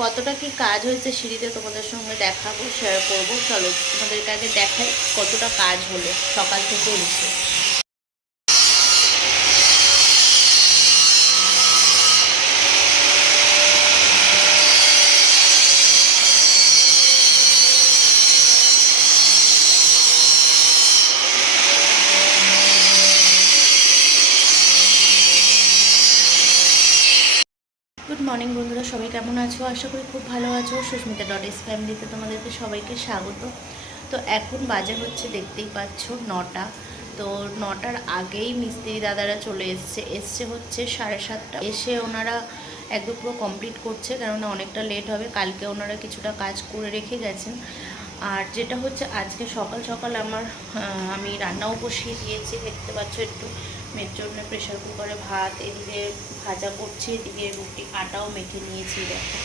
কতটা কি কাজ হয়েছে সিঁড়িতে তোমাদের সঙ্গে দেখাবো শেয়ার করব? চলো তোমাদেরকে আগে দেখাই কতটা কাজ হলো সকাল থেকে এসে সবাই কেমন আছো? আশা করি খুব ভালো আছো। সুস্মিতা ডট এস ফ্যামিলিতে তোমাদেরকে সবাইকে স্বাগত। তো এখন বাজে হচ্ছে দেখতেই পাচ্ছ নটা। তো নটার আগেই মিস্ত্রি দাদারা চলে এসছে। এসছে হচ্ছে সাড়ে সাতটা। এসে ওনারা একদম পুরো কমপ্লিট করছে, কেননা অনেকটা লেট হবে। কালকে ওনারা কিছুটা কাজ করে রেখে গেছেন। আর যেটা হচ্ছে, আজকে সকাল সকাল আমার আমি রান্নাও বসিয়ে দিয়েছি। দেখতে পাচ্ছ একটু মেয়ের জন্য প্রেশার কুকারে ভাত, এদিকে ভাজা করছি, এদিকে রুটি, আটাও মেখে নিয়েছি, দেখো।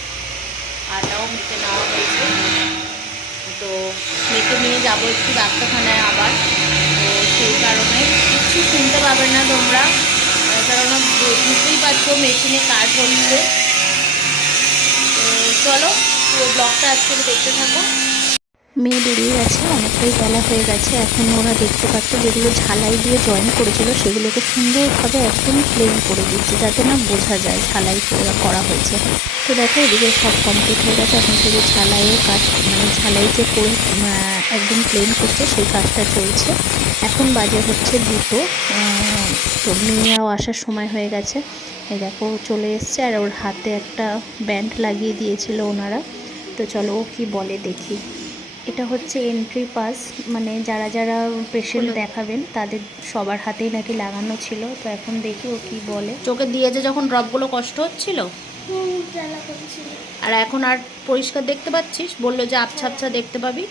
আটাও মেখে নেওয়া হয়েছে। তো মেখে নিয়ে যাব একটু ডাক্তারখানায় আবার। তো সেই কারণে কিছু শুনতে পাবে না তোমরা। কেননা বুঝতেই পারছ মেশিনে কাজ হচ্ছে। চলো ব্লগটা আজকে দেখতে থাকো। মেয়ে বেরিয়ে গেছে, অনেকটাই বেলা হয়ে গেছে। এখন ওরা দেখতে পাচ্ছ যেগুলো ঝালাই দিয়ে জয়েন করেছিল, সেগুলোকে সুন্দরভাবে একদম প্লেন করে দিচ্ছে, যাতে না বোঝা যায় ঝালাই করা হয়েছে। তো দেখো, এদিকে সব কমপ্লিট হয়ে গেছে। এখন শুধু ঝালাইয়ের কাজ মানে ঝালাই যে করে একদম প্লেন করছে, সেই কাজটা চলছে। এখন বাজে হচ্ছে দুটো তো মেয়েও আসার সময় হয়ে গেছে। এই দেখো চলে এসছে, আর ওর হাতে একটা ব্যান্ড লাগিয়ে দিয়েছিল ওনারা। তো চলো ও কী বলে দেখি। এটা হচ্ছে এন্ট্রি পাস মানে যারা যারা পেশেন্ট দেখাবেন তাদের সবার হাতেই নাকি লাগানো ছিল। তো এখন দেখি ও কি বলে। চোখে দিয়েছে যখন ড্রপগুলো কষ্ট হচ্ছিল? আর এখন আর পরিষ্কার দেখতে পাচ্ছিস? বলল যে আবছা আবছা দেখতে পাবি?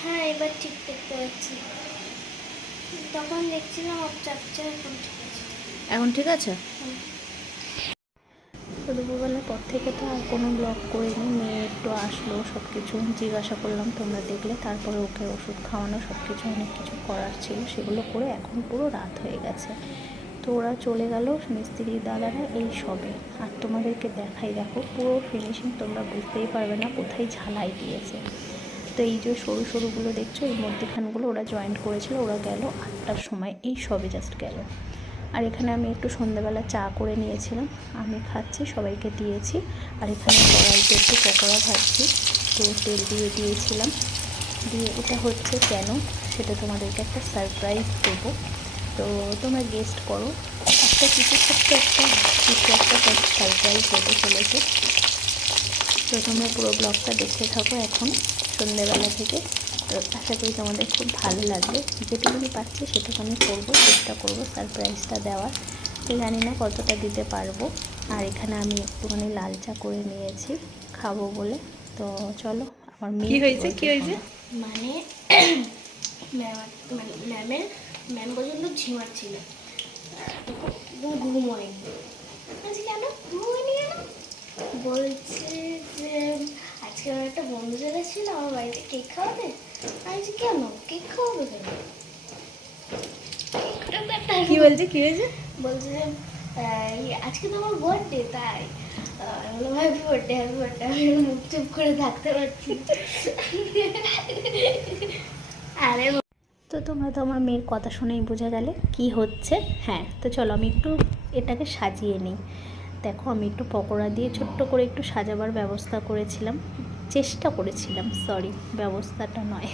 হ্যাঁ এবার ঠিক দেখতে পাচ্ছি। তখন দেখছিলাম চাপচা এখন ঠিক আছে। এখন ঠিক আছে। তো দুপুরবেলার পর থেকে তো আর কোনো ব্লগ করিনি। মেয়ে একটু আসলো সব কিছু জিজ্ঞাসা করলাম, তোমরা দেখলে? তারপরে ওকে ওষুধ খাওয়ানো সব কিছু অনেক কিছু করার ছিল। সেগুলো করে এখন পুরো রাত হয়ে গেছে। তো ওরা চলে গেল মিস্ত্রি দাদারা এই সবে। আর তোমাদেরকে দেখাই, দেখো, পুরো ফিনিশিং তোমরা বুঝতেই পারবে না কোথায় ঝালাই দিয়েছে। তো এই যে সরু সরুগুলো দেখছ, এই মধ্যেখানগুলো ওরা জয়েন্ট করেছিল। ওরা গেল আটটার সময়। এই সবে জাস্ট গেল। আর এখানে আমি একটু সন্ধ্যেবেলা চা করে নিয়েছিলাম। আমি খাচ্ছি, সবাইকে দিয়েছি। আর এখানে কড়াইতে একটু পকোড়া ভাজছি। তো তেল দিয়ে দিয়েছিলাম। দিয়ে এটা হচ্ছে কেন? সেটা তোমাদেরকে একটা সারপ্রাইজ দেবো। তো তোমরা গেস্ট করো। একটা কিছু ছোট্ট একটা, কিছু একটা সারপ্রাইজ হতে চলেছে তো তোমরা পুরো ব্লগটা দেখতে থাকো এখন সন্ধ্যেবেলা থেকে। তো আশা করি তোমাদের খুব ভালো লাগবে। যেটুকুনি পাচ্ছি সেটুকু আমি করব চেষ্টা করব সারপ্রাইজটা দেওয়ার। তো জানি না কতটা দিতে পারব। আর এখানে আমি একটুখানি লাল চা করে নিয়েছি খাব বলে। তো চলো আমার মেয়ে কি হয়েছে? কি হয়েছে? মানে ম্যাম মানে ম্যামের ম্যাম পর্যন্ত ঝিমাচ্ছিল। ঘুম হয়নি। আজকে কেন? ঘুম হয়নি কেন? বলছে যে আজকে আমার একটা বন্ধু যারা ছিল আমার বাড়িতে কেক খাওয়াবে কেন কেক খাওয়াবে কেন কি বলছে? কি হয়েছে? বলছে যে আজকে তো আমার বার্থডে তাই। বললাম হ্যাপি বার্থডে হ্যাপি বার্থডে আমি মুখ চুপ করে থাকতে পারছি। আরে তো তোমরা তো আমার মেয়ের কথা শুনেই বোঝা গেলে কি হচ্ছে? হ্যাঁ তো চলো আমি একটু এটাকে সাজিয়ে নিই। দেখো আমি একটু পকোড়া দিয়ে ছোট্ট করে একটু সাজাবার ব্যবস্থা করেছিলাম। চেষ্টা করেছিলাম সরি ব্যবস্থাটা নয়।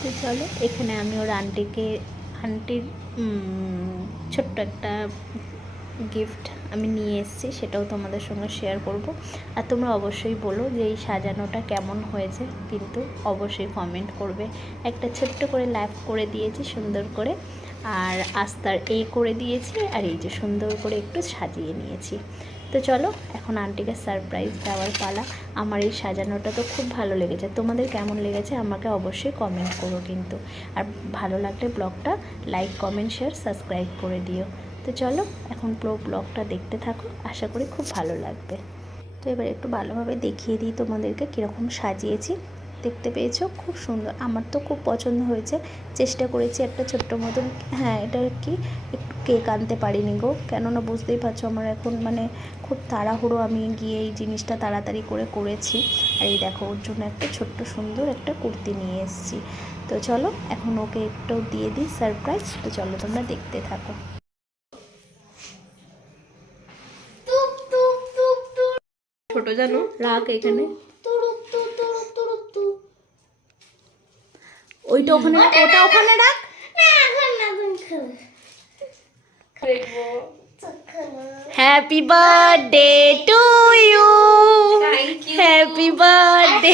তো চলো, এখানে আমি ওর আন্টিকে আন্টির ছোট্ট একটা গিফট আমি নিয়ে এসেছি, সেটাও তোমাদের সঙ্গে শেয়ার করব। আর তোমরা অবশ্যই বলো যে এই সাজানোটা কেমন হয়েছে, কিন্তু অবশ্যই কমেন্ট করবে। একটা ছোট্ট করে ল্যাপ করে দিয়েছি, সুন্দর করে। আর আস্তার এ করে দিয়েছি, আর এই যে সুন্দর করে একটু সাজিয়ে নিয়েছি। তো চলো, এখন আন্টিকে সারপ্রাইজ দেওয়ার পালা। আমার এই সাজানোটা তো খুব ভালো লেগেছে। তোমাদের কেমন লেগেছে আমাকে অবশ্যই কমেন্ট করো কিন্তু। আর ভালো লাগলে ব্লগটা লাইক কমেন্ট শেয়ার সাবস্ক্রাইব করে দিও। তো চলো, এখন পুরো ব্লগটা দেখতে থাকো। আশা করি খুব ভালো লাগবে। তো এবার একটু ভালোভাবে দেখিয়ে দিই তোমাদেরকে কীরকম সাজিয়েছি। দেখতে পেয়েছ খুব সুন্দর। আমার তো খুব পছন্দ হয়েছে। চেষ্টা করেছি একটা ছোট্ট মতন হ্যাঁ এটা কি একটু কেক আনতে পারিনি গো। কেননা বুঝতেই পারছ আমার এখন মানে খুব তাড়াহুড়ো আমি গিয়ে এই জিনিসটা তাড়াতাড়ি করে করেছি। আর এই দেখো ওর জন্য একটা ছোট্ট সুন্দর একটা কুর্তি নিয়ে এসেছি। তো চলো এখন ওকে একটু দিয়ে দিই সারপ্রাইজ তো চলো তোমরা দেখতে থাকো। ছোট জানো রাখ এখানে। ওইটা ওখানে রাখ, ওটা ওখানে রাখ। না না happy birthday to you happy birthday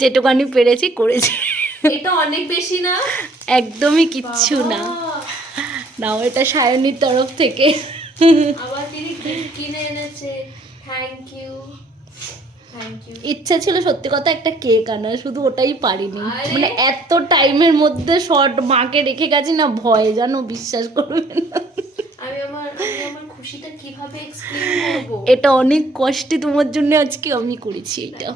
যেটুকানি পেরেছি করেছি। এটা অনেক বেশি না? একদমই কিচ্ছু না। নাও এটা সায়নীর তরফ থেকে। আবার তিনি কিনে এনেছে। থ্যাংক ইউ ইচ্ছা ছিল সত্যি কথা একটা কেক আনা শুধু ওটাই পারিনি। মানে এত টাইমের মধ্যে শর্ট মাকে রেখে গেছি না ভয় জানো বিশ্বাস করবে না। আমি আমার আমার খুশিটা কীভাবে এক্সপ্লেন করব? এটা অনেক কষ্টে তোমার জন্য আজকে আমি করেছি এটা।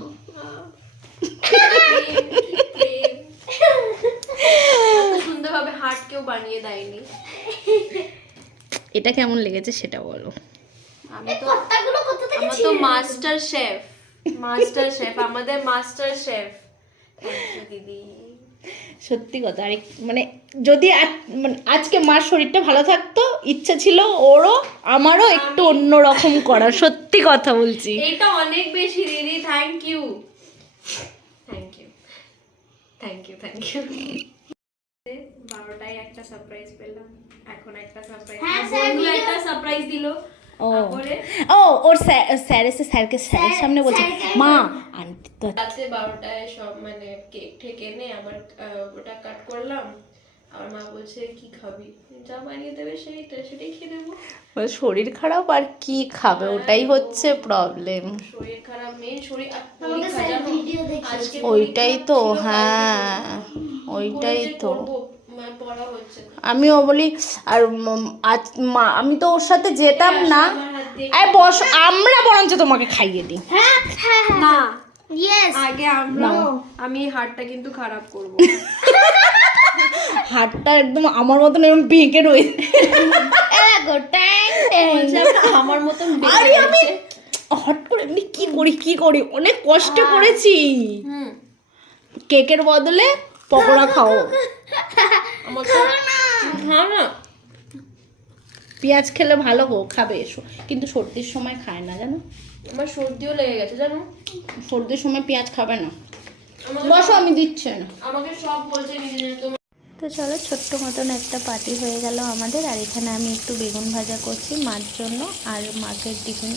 সুন্দরভাবে হার্ট কেউ বানিয়ে দেয়নি। এটা কেমন লেগেছে সেটা বলো। আমি তো আমার তো মাস্টার শেফ মাস্টার শেফ আমাদের মাস্টার শেফ দিদি। সত্যি কথা আরেক মানে যদি মানে আজকে মার শরীরটা ভালো থাকতো ইচ্ছা ছিল ওরও আমারও একটু অন্য রকম করার সত্যি কথা বলছি। এটা অনেক বেশি দিদি thank you thank you thank you thank you বারোটায় একটা সারপ্রাইজ পেলাম। এখন একটা সারপ্রাইজ হ্যাঁ, বন্ধু দিল। একটা সারপ্রাইজ দিল। ও। ও ওর স্যার এসে স্যারকে স্যারের সামনে বলছে মা আন্টি তো রাত্রে বারোটায় সব মানে কেক ঠেক এনে আমার ওটা কাট করলাম। আমার মা বলছে কি খাবি? যা বানিয়ে দেবে সেইটা সেটাই খেয়ে নেব। ওর শরীর খারাপ আর কি খাবে? ওটাই হচ্ছে প্রবলেম শরীর খারাপ মেন শরীর ওইটাই তো হ্যাঁ ওইটাই তো। আমিও বলি আর আজ মা আমি তো ওর সাথে যেতাম না। আমার আর বস আমরা বরঞ্চ তোমাকে খাইয়ে দিই। হ্যাঁ হ্যাঁ না। আগে আমরা আমি হাড়টা কিন্তু খারাপ করব। হাতটা একদম আমার মতন এরকম বেঁকে রয়েছে আমার মতন আরে আমি হট করে এমনি কি করি কি করি? অনেক কষ্ট করেছি। কেকের বদলে পকোড়া খাও। পেঁয়াজ খেলে ভালো গো খাবে এসো। কিন্তু সর্দির সময় খায় না জানো? আমার সর্দিও লেগে গেছে জানো? সর্দির সময় পেঁয়াজ খাবে না। বসো আমি দিচ্ছি না। আমাকে সব বলছে তো চলো, ছোট্ট মতন একটা পার্টি হয়ে গেল আমাদের। আর এখানে আমি একটু বেগুন ভাজা করছি মার জন্য। আর মাকে টিফিন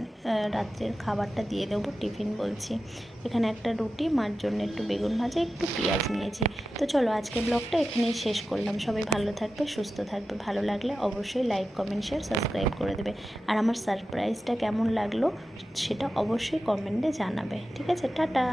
রাত্রের খাবারটা দিয়ে দেবো টিফিন বলছি। এখানে একটা রুটি, মার জন্য একটু বেগুন ভাজা, একটু পেঁয়াজ নিয়েছি। তো চলো আজকে ব্লগটা এখানেই শেষ করলাম। সবাই ভালো থাকবে, সুস্থ থাকবে। ভালো লাগলে অবশ্যই লাইক কমেন্ট শেয়ার সাবস্ক্রাইব করে দেবে। আর আমার সারপ্রাইজটা কেমন লাগল, সেটা অবশ্যই কমেন্টে জানাবে। ঠিক আছে, টাটা!